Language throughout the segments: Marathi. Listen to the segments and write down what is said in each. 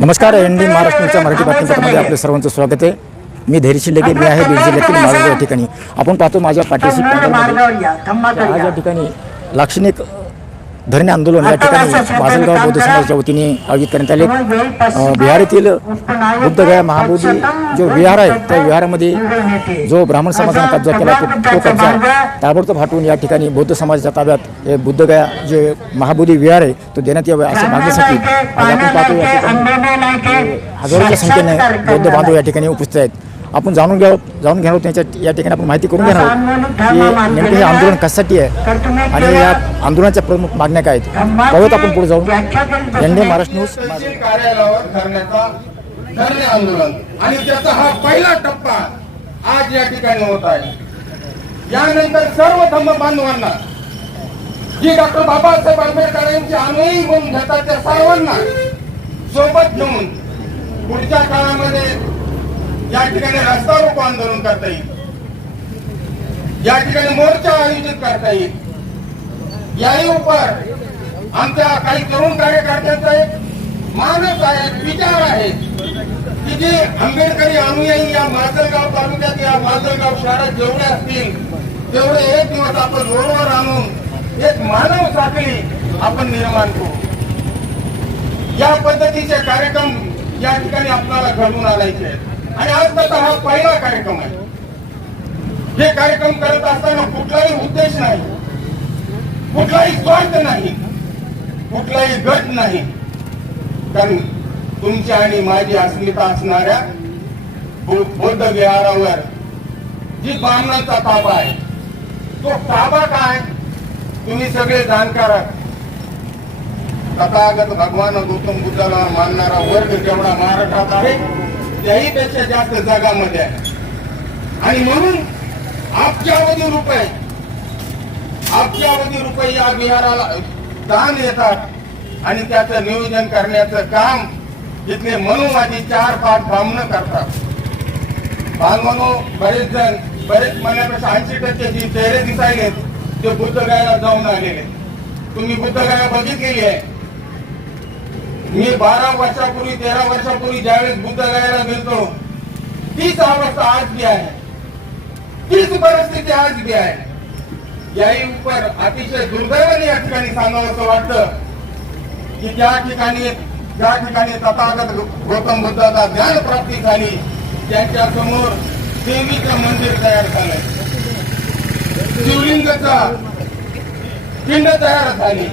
नमस्कार एन डी महाराष्ट्र न्यूजच्या मराठी बातमीपत्रामध्ये आपलं सर्वांचं स्वागत आहे. मी धैर्यशील लेके मी आहे बीड जिल्ह्यातील माजलगाव या ठिकाणी. आपण पाहतो माझ्या पाठीशी पंढरमध्ये आज या ठिकाणी लाक्षणिक धरणे आंदोलन या ठिकाणी माजलगाव बौद्ध समाजाच्या वतीने आयोजित करण्यात आले. बिहार येथील बुद्धगया महाबोधी जो विहार आहे त्या विहारामध्ये जो ब्राह्मण समाजाने कब्जा केला तो तो कब्जा ताबडतोब हटवून या ठिकाणी बौद्ध समाजाच्या ताब्यात हे बुद्धगया जे महाबोधी विहार आहे तो देण्यात यावे असे मागण्यासाठी आज आपण पाहतो या ठिकाणी हजारोच्या संख्येने बौद्ध बांधव या ठिकाणी उपस्थित आहेत. आपण जाणून घ्यावं जाणून घेणार त्यांच्या या ठिकाणी आपण माहिती करून घेणार आहोत की नेमकं हे आंदोलन कशासाठी आहे आणि या आंदोलनाच्या प्रमुख मागण्या काय आहेत? आपण पुढे जाऊन. एनडे महाराष्ट्र न्यूज. धरणे आंदोलन. आणि त्याचा हा पहिला टप्पा आज या ठिकाणी होत आहे. यानंतर सर्व धम्म बांधवांना जी डॉक्टर बाबासाहेब आंबेडकर यांची अनुयायी गुण घेतात त्या सर्वांना सोबत घेऊन पुढच्या काळामध्ये या ठिकाणी रस्ता रोको आंदोलन करता येईल. या ठिकाणी मोर्चा आयोजित करता येईल. याही उपर आमच्या काही तरुण कार्यकर्त्यांचा एक मानस आहे विचार आहे की जे आंबेडकरी अनुयायी या माजलगाव तालुक्यात या माजलगाव शहरात जेवढे असतील तेवढे एक दिवस आपण रोडवर आणून एक मानव साखळी आपण निर्माण करू. या पद्धतीचे कार्यक्रम या ठिकाणी आपल्याला घडवून आणायचे आणि आज त्याचा हा पहिला कार्यक्रम आहे. हे कार्यक्रम करत असताना कुठलाही उद्देश नाही. कुठलाही स्वार्थ नाही. कुठलाही गट नाही. कारण तुमची आणि माझी अस्मिता असणाऱ्या बौद्ध विहारावर जी ब्राह्मणांचा ताबा आहे तो ताबा काय? तुम्ही सगळे जाणकार तथागत भगवान गौतम बुद्धाला मानणारा वर्ग जेवढा महाराष्ट्रात आहे त्याही पेक्षा जास्त जगामध्ये आहे. आणि म्हणून अब्जावधी रुपये अब्जावधी रुपये या विहाराला दान येतात आणि त्याचं नियोजन करण्याचं काम इथले मनोमाजी चार पाच ब्राह्मण करतात. बांधवानो बरेच जण बरेच म्हणण्यापेक्षा ऐंशी टक्के जी चेहरे दिसायले ते बुद्धगयाला जाऊन आलेले. तुम्ही बुद्धगया बघितलेली आहे. मी बारा वर्षापूर्वी तेरा वर्षापूर्वी ज्यावेळेस बुद्धगयाला गेलतो तीच अवस्था आज बी आहे. तीच परिस्थिती आज बी आहे. याही उपर अतिशय दुर्दैवाने या ठिकाणी सांगावं असं वाटतं की त्या ठिकाणी ज्या ठिकाणी तथागत गौतम बुद्धाचा ज्ञान प्राप्ती झाली त्यांच्यासमोर देवीचं मंदिर तयार झालंय. शिवलिंगचा पिंड तयार झाली.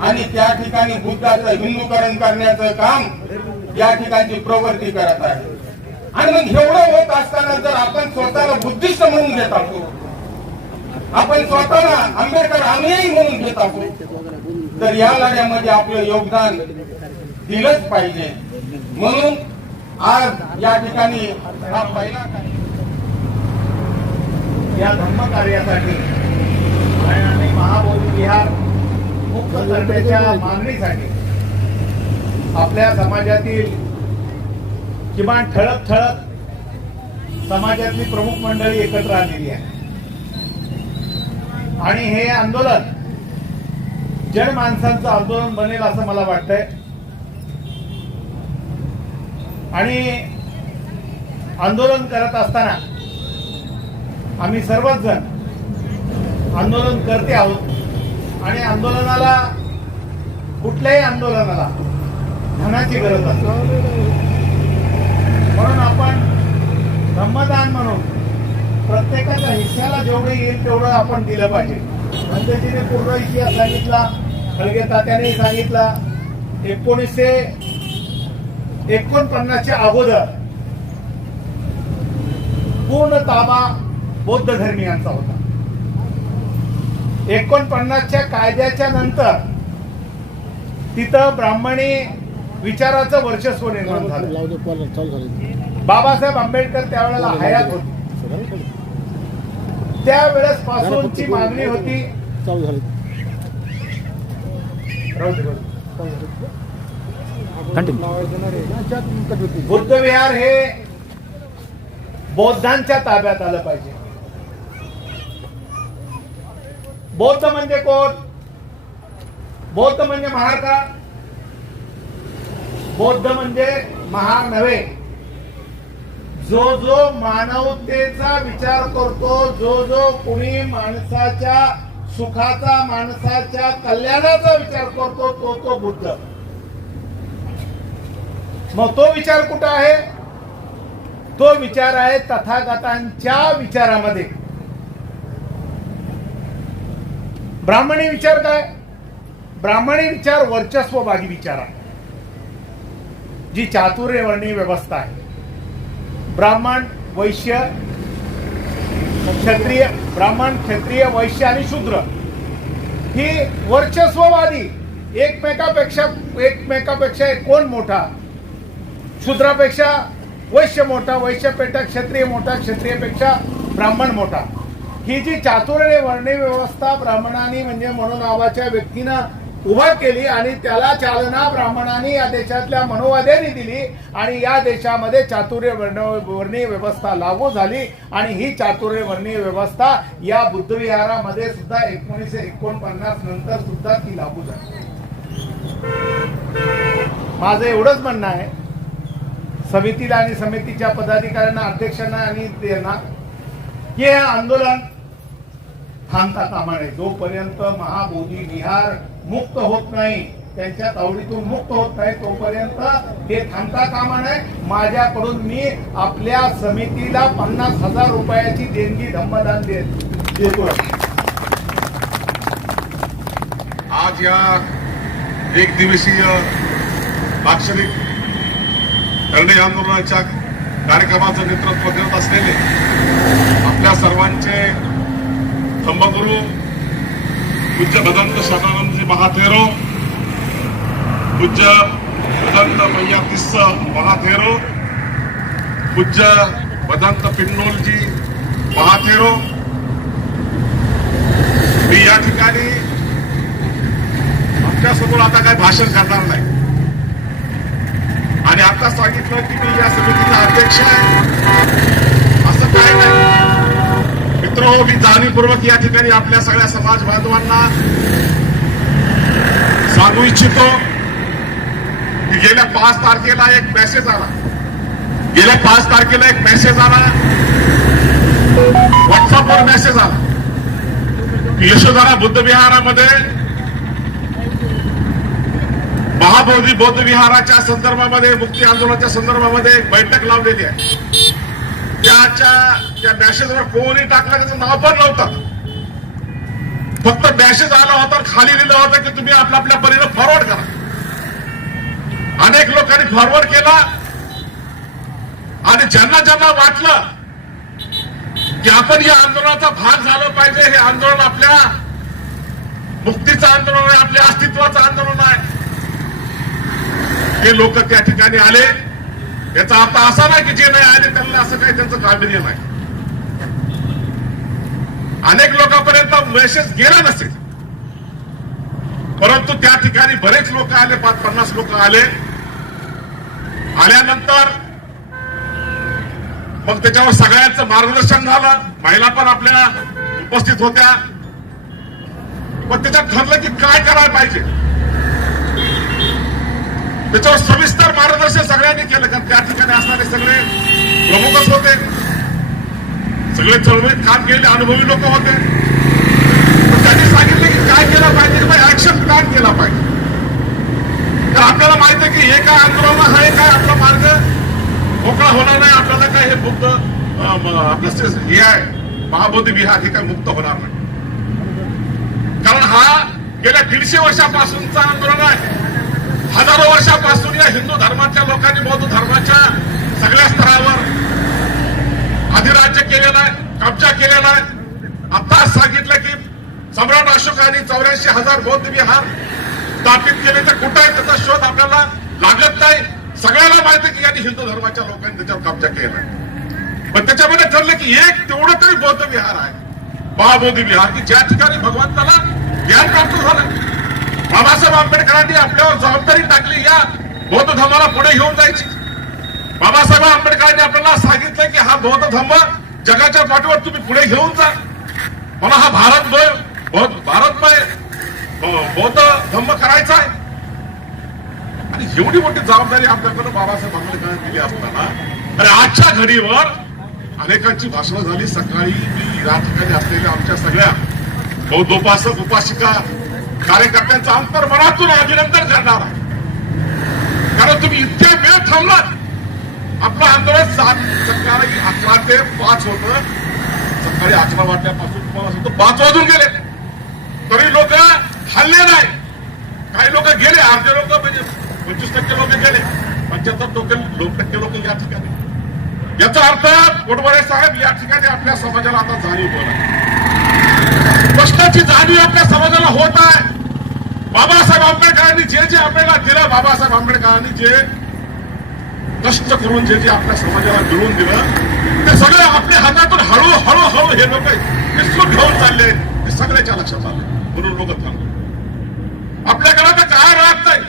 आणि त्या ठिकाणी बुद्धाचं हिंदूकरण करण्याचं काम या ठिकाणची प्रवृत्ती करत आहे. आणि मग एवढं होत असताना जर आपण स्वतःला बुद्धिस्ट म्हणून घेत असू आपण स्वतःला आंबेडकर अनुयायी म्हणून घेत असू तर या लढ्यामध्ये आपलं योगदान दिलंच पाहिजे. म्हणून आज या ठिकाणी हा पहिला या धम्म कार्यासाठी आणि महाबोधी विहार मुक्त करण्याच्या मागणीसाठी आपल्या समाजातील किमान ठळक ठळक समाजातली प्रमुख मंडळी एकत्र आलेली आहे आणि हे आंदोलन जनमानसांचं आंदोलन बनेल असं मला वाटतंय. आणि आंदोलन करत असताना आम्ही सर्वच जण आंदोलन करते आहोत. आणि आंदोलनाला कुठल्याही आंदोलनाला धनाची गरज असते. म्हणून आपण ब्रह्मदान म्हणून प्रत्येकाच्या हिस्साला जेवढं येईल तेवढं आपण दिलं पाहिजे. गांधीजीने पूर्ण इतिहास सांगितला खळगे तात्याने सांगितला एकोणीसशे एकोणपन्नासच्या अगोदर पूर्ण ताबा बौद्ध धर्मियांचा होता. एकोणपन्नासच्या कायद्याच्या नंतर तिथं ब्राह्मणी विचाराचं वर्चस्व निर्माण झालं. बाबासाहेब आंबेडकर त्यावेळेला हयात होते. त्यावेळेस पासूनची मागणी होती. कंटिन्यू बुद्ध विहार हे बौद्धांच्या ताब्यात आलं पाहिजे. बौद्ध म्हणजे कोण? बौद्ध म्हणजे महाराष्ट्र बौद्ध म्हणजे महार नव्हे. जो जो मानवतेचा विचार करतो जो जो कुणी माणसाच्या सुखाचा माणसाच्या कल्याणाचा विचार करतो तो तो बुद्ध. मग तो विचार कुठं आहे? तो विचार आहे तथागतांच्या विचारामध्ये. ब्राह्मणी विचार काय? ब्राह्मणी विचार वर्चस्ववादी विचार आहे. जी चातुर्यवर्णी व्यवस्था आहे. ब्राह्मण वैश्य क्षत्रिय ब्राह्मण क्षत्रिय वैश्य आणि शूद्र ही वर्चस्ववादी एकमेकापेक्षा एकमेकापेक्षा एक कोण मोठा? शूद्रापेक्षा वैश्य मोठा वैश्यपेक्षा क्षत्रिय मोठा क्षत्रियपेक्षा ब्राह्मण मोठा. ही जी चातुर्य वर्णी व्यवस्था ब्राह्मणांनी म्हणजे म्हणून नावाच्या व्यक्तीनं उभा केली आणि त्याला चालना ब्राह्मणांनी या देशातल्या मनोवाद्यांनी दिली आणि या देशामध्ये चातुर्य वर्ण वर्णीय व्यवस्था लागू झाली आणि ही चातुर्य वर्णीय व्यवस्था या बुद्धविहारामध्ये सुद्धा एकोणीसशे एकोणपन्नास नंतर सुद्धा ती लागू झाली. माझं एवढंच म्हणणं आहे. समितीला आणि समितीच्या पदाधिकाऱ्यांना अध्यक्षांना आणि त्यांना हे आंदोलन थांबता कामा नये. जोपर्यंत महाबोधी विहार मुक्त होत नाही त्यांच्या तावडीतून मुक्त होत नाही तोपर्यंत हे थांबता कामा नये. माझ्याकडून मी आपल्या समितीला पन्नास हजार रुपयाची देणगी धम्मदान देतो आज या एक दिवसीय लाक्षणिक धरणे आंदोलनाच्या कार्यक्रमाचं नेतृत्व करत असलेले आपल्या सर्वांचे धम्मगुरु पूज्य भदंत शतानंदजी महाथेरो पूज्य भदंत किस्स महाथेरो पूज्य भदंत पिंडोलजी महाथेरो. मी या ठिकाणी आमच्यासमोर आता काय भाषण करणार नाही. आणि आता सांगितलं की मी या समितीचा अध्यक्ष आहे. असं काय नाही. मित्र हो मी जाणीवपूर्वक या ठिकाणी आपल्या सगळ्या समाज बांधवांना सांगू इच्छितो की गेल्या पाच तारखेला एक मेसेज आला. गेल्या पाच तारखेला एक मेसेज आला. व्हॉट्सअपवर मेसेज आला. की यशोधरा बुद्ध विहारामध्ये महाबोधी बौद्ध विहाराच्या संदर्भामध्ये मुक्ती आंदोलनाच्या संदर्भामध्ये एक बैठक लावलेली आहे. त्याच्या त्या मॅसेजवर कोणी टाकलं त्याचं नाव पण नव्हतं. फक्त मॅसेज आला होता खाली लिहिलं होतं की तुम्ही आपल्या आपल्या परीनं फॉरवर्ड करा. अनेक लोकांनी फॉरवर्ड केला. आणि ज्यांना ज्यांना वाटलं की आपण या आंदोलनाचा भाग झालं पाहिजे हे आंदोलन आपल्या मुक्तीचं आंदोलन आहे आपल्या अस्तित्वाचं आंदोलन आहे. हे लोक त्या ठिकाणी आले. याचा अर्थ असा नाही की जे नाही आले त्यांना असं काही त्यांचं गांभीर्य नाही. अनेक लोकांपर्यंत मेसेज गेला नसेल. परंतु त्या ठिकाणी बरेच लोक आले पाच पन्नास लोक आले. आल्यानंतर मग त्याच्यावर सगळ्यांचं मार्गदर्शन झालं. महिला पण आपल्या उपस्थित होत्या. मग त्याच्यात ठरलं की काय करायला पाहिजे? त्याच्यावर सविस्तर मार्गदर्शन सगळ्यांनी केलं कारण त्या ठिकाणी असणारे सगळे प्रमुखच होते. सगळे चळवळीत काम केले अनुभवी लोक होते. पण त्यांनी सांगितले की काय केलं पाहिजे की ऍक्शन प्लॅन केला पाहिजे. तर आपल्याला माहीत आहे की हे काय आंदोलन आहे काय आपला मार्ग? मोकळा होणार नाही आपल्याला काय हे मुक्त आपलं हे आहे महाबोधी विहार हे काय मुक्त होणार नाही. कारण हा गेल्या दीडशे वर्षापासूनचा आंदोलन आहे. हजारो वर्षापासून या हिंदू धर्माच्या लोकांनी बौद्ध धर्माच्या सगळ्या स्तरावर अधिराज्य केलेलं आहे कब्जा केलेला आहे. आताच सांगितलं की सम्राट अशोकाने चौऱ्याऐंशी हजार बौद्ध विहार स्थापित केले तर कुठं आहे त्याचा शोध आपल्याला लागत नाही. सगळ्याला माहिती की यांनी हिंदू धर्माच्या लोकांनी त्याच्यावर कब्जा केला पण त्याच्यामध्ये ठरलं की एक तेवढं तरी बौद्ध विहार आहे. महाबोधी विहार की ज्या ठिकाणी भगवंताला ज्ञान प्राप्त झालं. बाबासाहेब आंबेडकरांनी आपल्यावर जबाबदारी टाकली या बौद्ध धर्माला पुढे घेऊन जायची. बाबासाहेब आंबेडकरांनी आपल्याला सांगितलं की हा बौद्ध धर्म जगाच्या पाठीवर तुम्ही पुढे घेऊन जा. मला हा भारत भारतमय बौद्ध धम्म करायचा आहे. आणि एवढी मोठी जबाबदारी आपल्याकडे बाबासाहेब आंबेडकरांनी दिली असताना अरे आजच्या घडीवर अनेकांची भाषणं झाली सकाळी मी या ठिकाणी असलेल्या आमच्या सगळ्या बौद्धोपासक उपासिका कार्यकर्त्यांचं अंतर्मनातून अभिनंदन करणार आहे. कारण तुम्ही इतक्या वेळ थांबलात. आपलं आंदोलन सात सकाळी अकरा ते पाच होत. सकाळी अकरा वाजल्यापासून तुम्हाला पाच वाजून गेले. तरी लोक हल्ले नाही. काही लोक गेले अर्धे लोक म्हणजे पंचवीस टक्के लोक गेले. पंच्याहत्तर टक्के लोक टक्के लोक या ठिकाणी. याचा अर्थ कोटबरे साहेब या ठिकाणी आपल्या समाजाला आता जाणीव होणार. कष्टाची जाणीव आपल्या समाजाला होत आहे. बाबासाहेब आंबेडकरांनी जे जे आपल्याला दिलं बाबासाहेब आंबेडकरांनी जे कष्ट करून जे जे आपल्या समाजाला मिळवून दिलं ते सगळं आपल्या हातातून हळू हळू हळू हे लोक विसरून घेऊन चालले हे सगळ्याच्या लक्षात आलं. म्हणून लोक थांबले. आपल्याकडे तर काय राहत नाही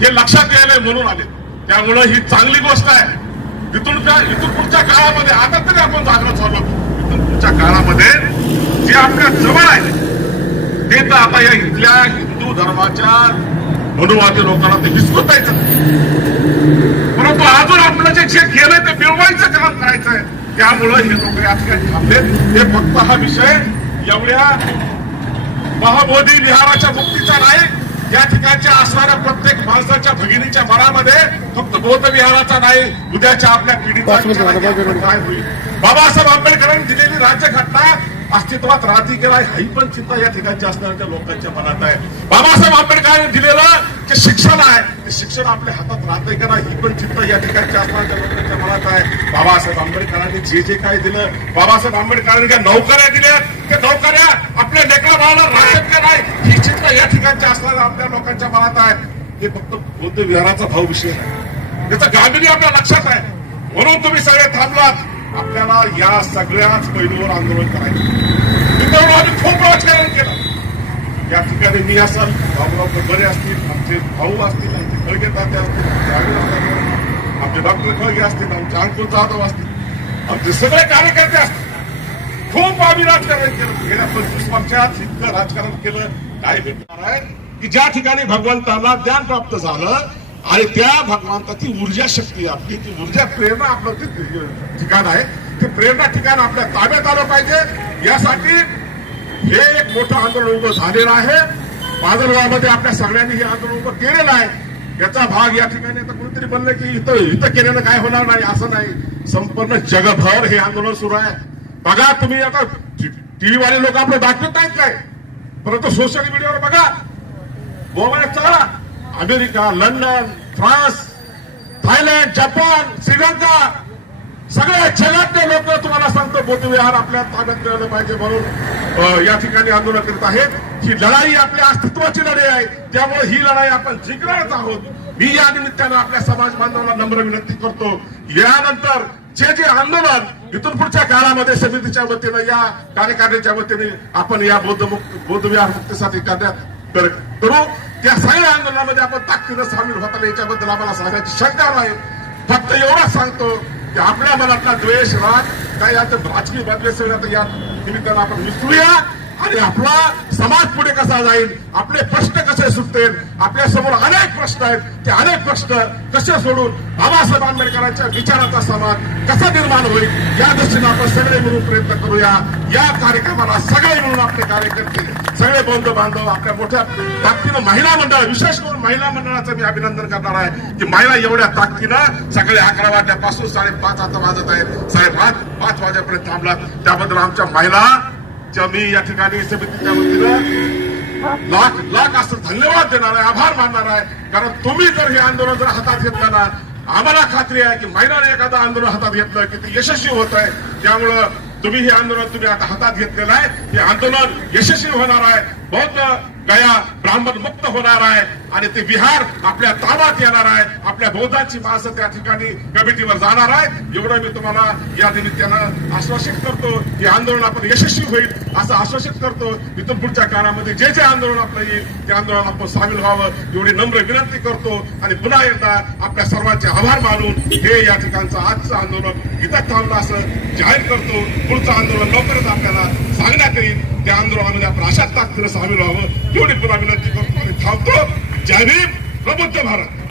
हे लक्षात यायलंय म्हणून आले. त्यामुळं ही चांगली गोष्ट आहे. इथून इथून पुढच्या काळामध्ये आता तरी आपण जागृत झालो. इथून पुढच्या काळामध्ये जे आपल्या जवळ आहे ते तर आता या इथल्या हिंदू धर्माच्या मनुवादी लोकांना ते विस्कटायचं परंतु अजून आपलं जे जे केलंय ते मिळवायचं काम करायचंय. त्यामुळं हे लोक या ठिकाणी थांबले ते फक्त हा विषय एवढ्या महाबोधी विहाराच्या मुक्तीचा नाही. या ठिकाणच्या असणाऱ्या प्रत्येक माणसाच्या भगिनीच्या मनामध्ये फक्त बौद्ध विहाराचा नाही उद्याच्या आपल्या पिढीचा काय होईल बाबासाहेब आंबेडकरांनी दिलेली राज्यघटना अस्तित्वात राहती गेला ही पण चिंता या ठिकाणच्या असणाऱ्या लोकांच्या मनात आहे. बाबासाहेब आंबेडकरांनी दिलेलं जे शिक्षण आहे ते शिक्षण आपल्या हातात राहते का नाही ही पण चिंता या ठिकाणच्या असणाऱ्या लोकांच्या मनात आहे. बाबासाहेब आंबेडकरांनी जे जे काय दिलं बाबासाहेब आंबेडकरांनी ज्या नोकऱ्या दिल्या त्या नोकऱ्या आपल्या लेकरा बाळाला राहतात का नाही ही चिंता या ठिकाणच्या असणाऱ्या आपल्या लोकांच्या मनात आहे. हे फक्त बौद्ध विहाराचा भाव विषय आहे. त्याचं गांभीर्य आपल्या लक्षात आहे. म्हणून तुम्ही सगळे थांबलात. आपल्याला या सगळ्याच पैलूवर आंदोलन करायचं मित्रांनो आम्ही खूप राजकारण केलं. या ठिकाणी मी असाल बाबूराव बरे असतील आमचे भाऊ असतील आमचे खळगे ताते असतील आमचे आमचे डॉक्टर खळगे असतील आमचे अंकुल जाधव असतील आमचे सगळे कार्यकर्ते असतील. खूप आम्ही राजकारण केलं. गेल्या पंचवीस वर्षात इतकं राजकारण केलं काय भेटणार आहे. की ज्या ठिकाणी भगवंताला ज्ञान प्राप्त झालं आणि त्या भगवंताची ऊर्जा शक्ती आपली ती ऊर्जा प्रेरणा आपलं ते ठिकाण आहे. ते प्रेरणा ठिकाण आपल्या ताब्यात आलं पाहिजे. यासाठी हे एक मोठं आंदोलन उभं झालेलं आहे. बाजारगावामध्ये आपल्या सगळ्यांनी हे आंदोलन उभं केलेलं आहे. याचा भाग या ठिकाणी आता कोणीतरी म्हणलं की इथं इथं केल्यानं काय होणार नाही असं नाही. संपूर्ण जगभर हे आंदोलन सुरू आहे. बघा तुम्ही आता टीव्ही वाले लोक आपलं दाखवत नाहीत काय? परंतु सोशल मीडियावर बघा. मोबाईल चला. America London France Thailand Japan Sri Lanka सगळ्या जगातले लोक तुम्हाला सांगतो बौद्धविहार आपल्या ताब्यात मिळवलं पाहिजे म्हणून या ठिकाणी आंदोलन करत आहेत. ही लढाई आपल्या अस्तित्वाची लढाई आहे. त्यामुळे ही लढाई आपण जिंकणारच आहोत. मी या निमित्तानं आपल्या समाज बांधवांना नम्र विनंती करतो. यानंतर जे जे आंदोलन इथून पुढच्या काळामध्ये समितीच्या वतीनं या कार्यकारिणीच्या वतीने आपण या बौद्ध मुक्त बौद्ध विहार मुक्तीसाठी करण्यात करू. त्या सगळ्या आंदोलनामध्ये आपण ताकदीनं सामील होताना याच्याबद्दल आम्हाला सांगायची शंका नाही. फक्त एवढा सांगतो की आपल्या मनातला द्वेष राग काय याचं राजकीय बदले सगळं या निमित्तानं आपण विसरूया. आणि आपला समाज पुढे कसा जाईल आपले प्रश्न कसे सुटतील आपल्यासमोर अनेक प्रश्न आहेत. ते अनेक प्रश्न कसे सोडून बाबासाहेब आंबेडकरांच्या विचाराचा समाज कसा निर्माण होईल या दृष्टीने आपण सगळे मिळून प्रयत्न करूया. या कार्यक्रमाला सगळे मिळून आपले कार्यकर्ते सगळे बंधू बांधव आपल्या मोठ्या ताकदीनं महिला मंडळ विशेष करून महिला मंडळाचं मी अभिनंदन करणार आहे की महिला एवढ्या ताकदीनं सकाळी अकरा वाजल्यापासून साडेपाच आता वाजत आहेत. साडेपाच पाच वाजेपर्यंत थांबला. त्याबद्दल आमच्या महिला च्या मी या ठिकाणी समितीच्या वतीनं लाख लाख असं धन्यवाद देणार आहे आभार मानणार आहे. कारण तुम्ही जर हे आंदोलन जर हातात घेतलं ना आम्हाला खात्री आहे की महिलाने एखादं आंदोलन हातात घेतलं की ते यशस्वी होत आहे. त्यामुळं तुम्ही हे आंदोलन तुम्ही आता हातात घेतलेलं आहे. हे आंदोलन यशस्वी होणार आहे. बहुत गया ब्राह्मण मुक्त होणार आहे आणि ते विहार आपल्या ताब्यात येणार आहे. आपल्या बौद्धांची माणसं त्या ठिकाणी कमिटीवर जाणार आहे एवढं मी तुम्हाला या निमित्तानं आश्वासित करतो हे आंदोलन आपण यशस्वी होईल असं आश्वासित करतो. इथून पुढच्या काळामध्ये जे जे आंदोलन आपलं येईल ते आंदोलन आपण सामील व्हावं. एवढी नम्र विनंती करतो. आणि पुन्हा एकदा आपल्या सर्वांचे आभार मानून हे या ठिकाणचं आजचं आंदोलन चुकीचा ठरला असं जाहीर करतो. पुढचं आंदोलन लवकरच आपल्याला सांगण्यात येईल. त्या आंदोलनामध्ये आपण अशाच ताकदीनं सामील व्हावं. एवढी पुन्हा विनंती करतो आणि थांबतो. जय भीम. प्रबुद्ध भारत.